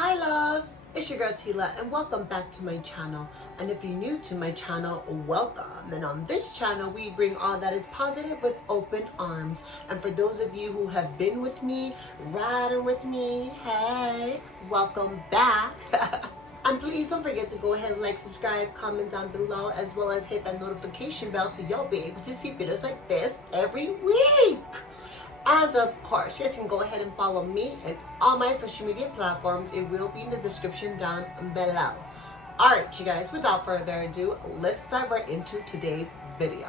Hi loves, it's your girl Tila and welcome back to my channel. And if you're new to my channel, welcome. And on this channel we bring all that is positive with open arms. And for those of you who have been with me, riding with me, hey, welcome back. And please don't forget to go ahead and like, subscribe, comment down below, as well as hit that notification bell so you'll be able to see videos like this every week. And of course, you can go ahead and follow me and all my social media platforms. It will be in the description down below. Alright, you guys, without further ado, let's dive right into today's video.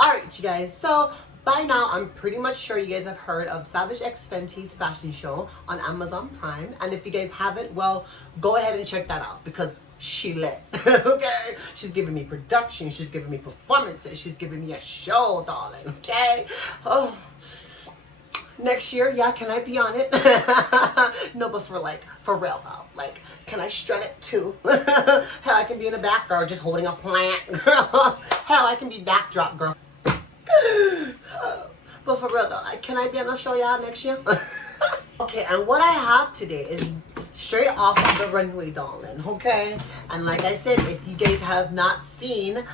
Alright, you guys, so by now, I'm pretty much sure you guys have heard of Savage X Fenty's fashion show on Amazon Prime. And if you guys haven't, well, go ahead and check that out because she lit. Okay? She's giving me production. She's giving me performances. She's giving me a show, darling. Okay? Oh. Next year, yeah, can I be on it? No, but for real though. Like, can I strut it too? Hell, I can be in the back, girl, just holding a plant. Girl. Hell, I can be backdrop, girl. But for real though, can I be on the show y'all next year? Okay, and what I have today is straight off of the runway, darling, okay? And like I said, if you guys have not seen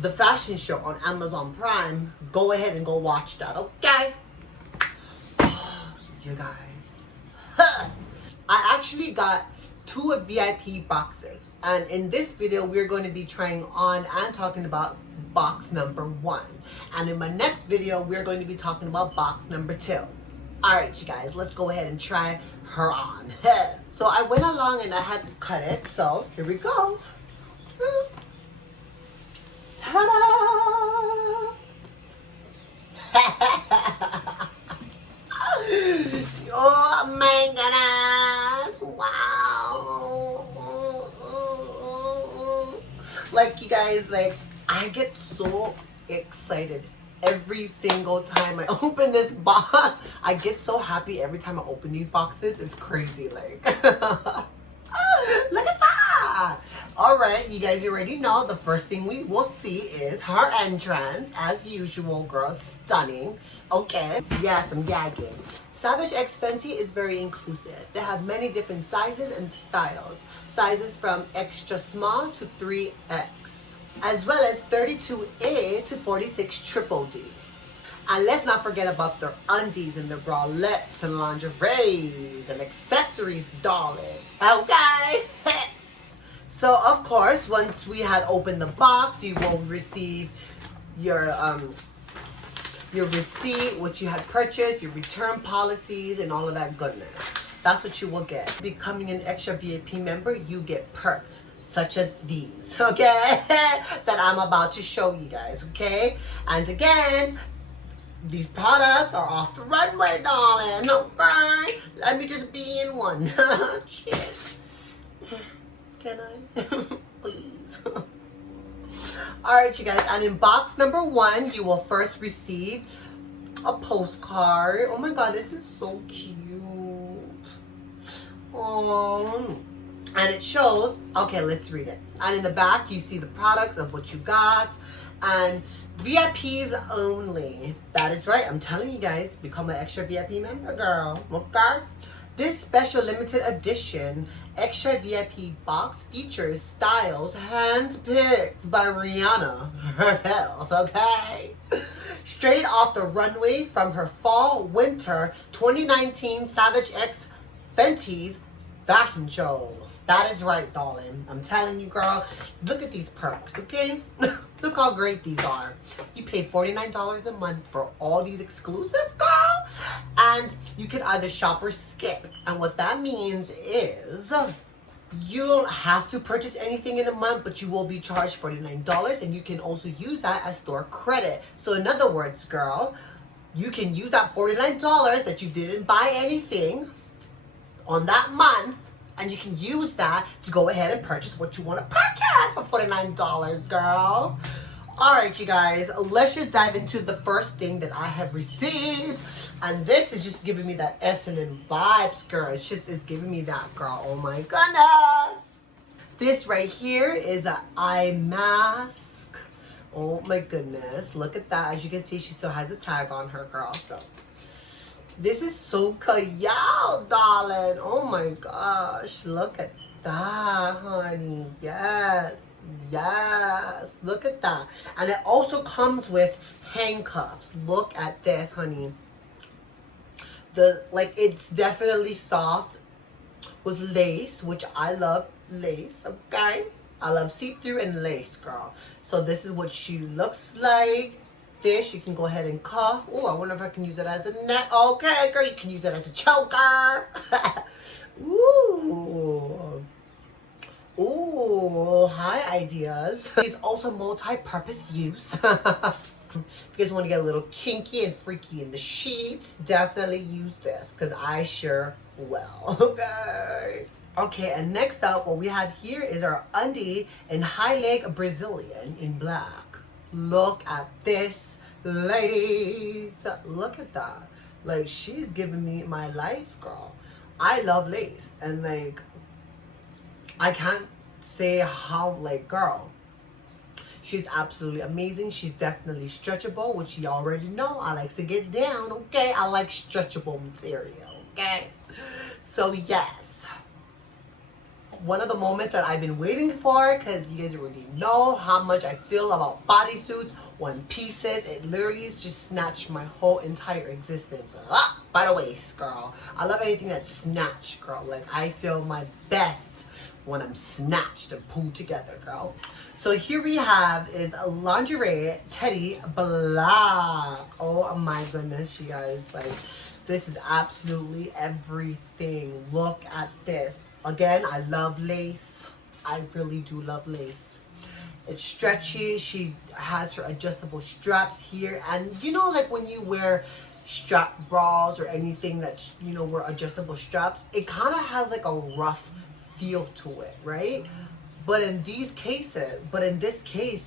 the fashion show on Amazon Prime, go ahead and go watch that, okay? You guys. I actually got 2 VIP boxes. And in this video, we're going to be trying on and talking about box number 1. And in my next video, we're going to be talking about box number 2. Alright, you guys, let's go ahead and try her on. So I went along and I had to cut it. So here we go. Ta-da! Oh my goodness! Wow! Like, you guys, like, I get so excited every single time I open this box. I get so happy every time I open these boxes. It's crazy, like. Look at that! Alright, you guys already know the first thing we will see is her entrance. As usual, girl, it's stunning. Okay, yes, I'm gagging. Savage X Fenty is very inclusive. They have many different sizes and styles. Sizes from extra small to 3X, as well as 32A to 46 triple D. And let's not forget about their undies and their bralettes and lingeries and accessories, darling. Okay? So, of course, once we had opened the box, you will receive your receipt, what you had purchased, your return policies, and all of that goodness. That's what you will get. Becoming an extra VIP member, you get perks such as these, okay? That I'm about to show you guys, okay? And again, these products are off the runway, darling, okay? Let me just be in one. Shit. Can I? Please. Alright, you guys, and in box number 1, you will first receive a postcard. Oh my god, this is so cute. Oh. And it shows, okay, let's read it. And in the back, you see the products of what you got. And VIPs only. That is right. I'm telling you guys, become an extra VIP member, girl. Okay? This special limited edition extra VIP box features styles handpicked by Rihanna herself, okay? Straight off the runway from her fall-winter 2019 Savage X Fenty's fashion show. That is right, darling. I'm telling you, girl. Look at these perks, okay? Look how great these are. You pay $49 a month for all these exclusive, girl. And you can either shop or skip. And what that means is you don't have to purchase anything in a month, but you will be charged $49. And you can also use that as store credit. So in other words, girl, you can use that $49 that you didn't buy anything on that month, and you can use that to go ahead and purchase what you want to purchase for $49, girl. Alright, you guys, let's just dive into the first thing that I have received. And this is just giving me that S&M vibes, girl. It's giving me that, girl. Oh my goodness. This right here is an eye mask. Oh my goodness. Look at that. As you can see, she still has a tag on her, girl. So this is so cute, darling. Oh my gosh. Look at that, honey. Yes. Yes. Look at that. And it also comes with handcuffs. Look at this, honey. It's definitely soft with lace, which I love lace, okay? I love see-through and lace, girl. So this is what she looks like. This, you can go ahead and cuff. Oh, I wonder if I can use it as a neck. Okay, girl, you can use it as a choker. Ooh. Ooh, hi ideas. It's also multi-purpose use. If you guys want to get a little kinky and freaky in the sheets, definitely use this, because I sure will. Okay. Okay, and next up, what we have here is our undie in high leg Brazilian in black. Look at this, ladies. Look at that. Like, she's giving me my life, girl. I love lace, and like, I can't say how, like, girl, she's absolutely amazing. She's definitely stretchable, which you already know. I like to get down, okay? I like stretchable material, okay? So, yes. One of the moments that I've been waiting for, because you guys already know how much I feel about bodysuits, one pieces. It literally has just snatched my whole entire existence by the waist, girl. I love anything that's snatched, girl. Like, I feel my best when I'm snatched and pulled together, girl. So here we have is a lingerie teddy black. Oh my goodness, you guys, like, this is absolutely everything. Look at this. Again, I love lace. I really do love lace. It's stretchy. She has her adjustable straps here. And you know, like when you wear strap bras or anything that, you know, wear adjustable straps, it kind of has like a rough feel to it, right? But in this case,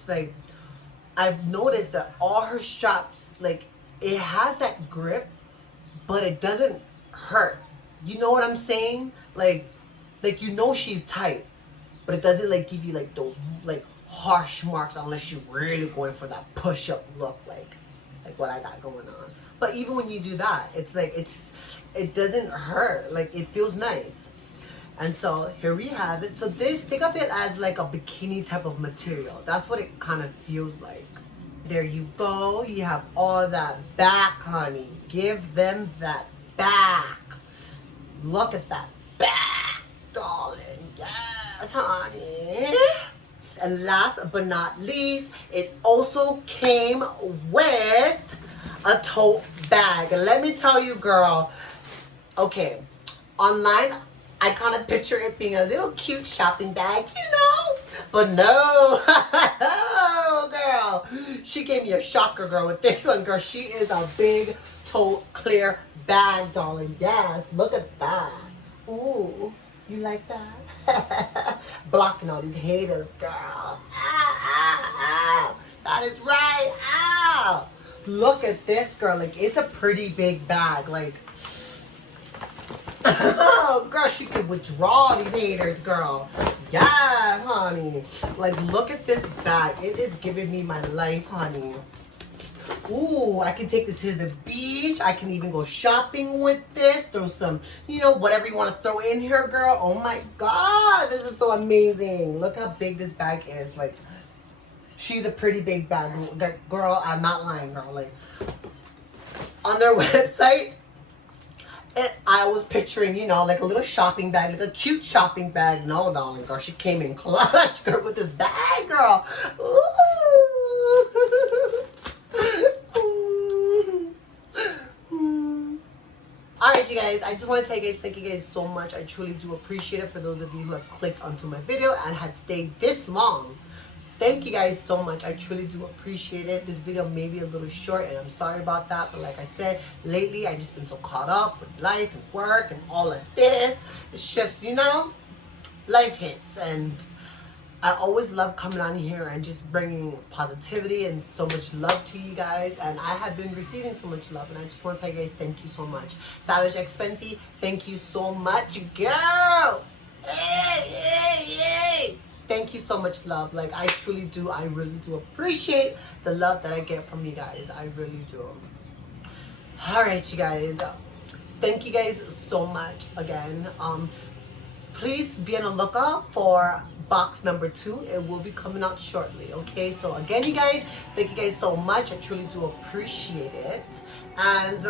like, I've noticed that all her straps, like, it has that grip, but it doesn't hurt. You know what I'm saying? Like you know she's tight, but it doesn't like give you like those like harsh marks unless you're really going for that push-up look, like what I got going on. But even when you do that, it's like it doesn't hurt. Like, it feels nice. And so here we have it. So this, think of it as like a bikini type of material. That's what it kind of feels like. There you go. You have all that back, honey. Give them that back. Look at that back, darling. Yes, honey. And last but not least, it also came with a tote bag. And let me tell you, girl, okay, online, I kind of picture it being a little cute shopping bag, you know? But no, girl, she gave me a shocker, girl, with this one, girl. She is a big tote clear bag, darling. Yes, look at that. Ooh, you like that? Blocking all these haters, girl. That is right. Ow. Look at this, girl. Like, it's a pretty big bag. Like, oh, girl, she could withdraw these haters, girl. Yeah, honey. Like, look at this bag. It is giving me my life, honey. Ooh, I can take this to the beach. I can even go shopping with this. Throw some, you know, whatever you want to throw in here, girl. Oh my God, this is so amazing. Look how big this bag is. Like, she's a pretty big bag. Girl, I'm not lying, girl. Like, on their website, I was picturing, you know, like a little shopping bag, like a cute shopping bag. No, darling, girl, she came in clutch, girl, with this bag, girl. Ooh. Alright, you guys, I just want to tell you guys, thank you guys so much. I truly do appreciate it for those of you who have clicked onto my video and had stayed this long. Thank you guys so much. I truly do appreciate it. This video may be a little short, and I'm sorry about that. But like I said, lately I've just been so caught up with life and work and all of this. It's just, you know, life hits. And I always love coming on here and just bringing positivity and so much love to you guys. And I have been receiving so much love. And I just want to tell you guys, thank you so much. Savage X Fenty, thank you so much, girl. Hey, hey, hey. thank you so much, love. Like, I really do appreciate the love that I get from you guys. I really do. All right, you guys. Thank you guys so much again. Please be on the lookout for box number 2. It will be coming out shortly. Okay, so again, you guys, thank you guys so much. I truly do appreciate it. And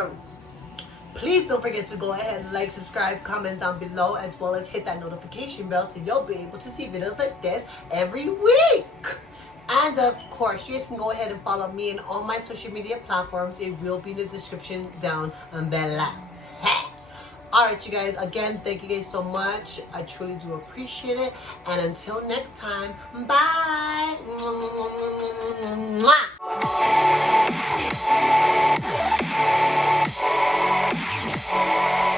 please don't forget to go ahead and like, subscribe, comment down below, as well as hit that notification bell so you'll be able to see videos like this every week. And of course, you guys can go ahead and follow me on all my social media platforms. It will be in the description down below. Alright, you guys, again, thank you guys so much. I truly do appreciate it. And until next time, bye.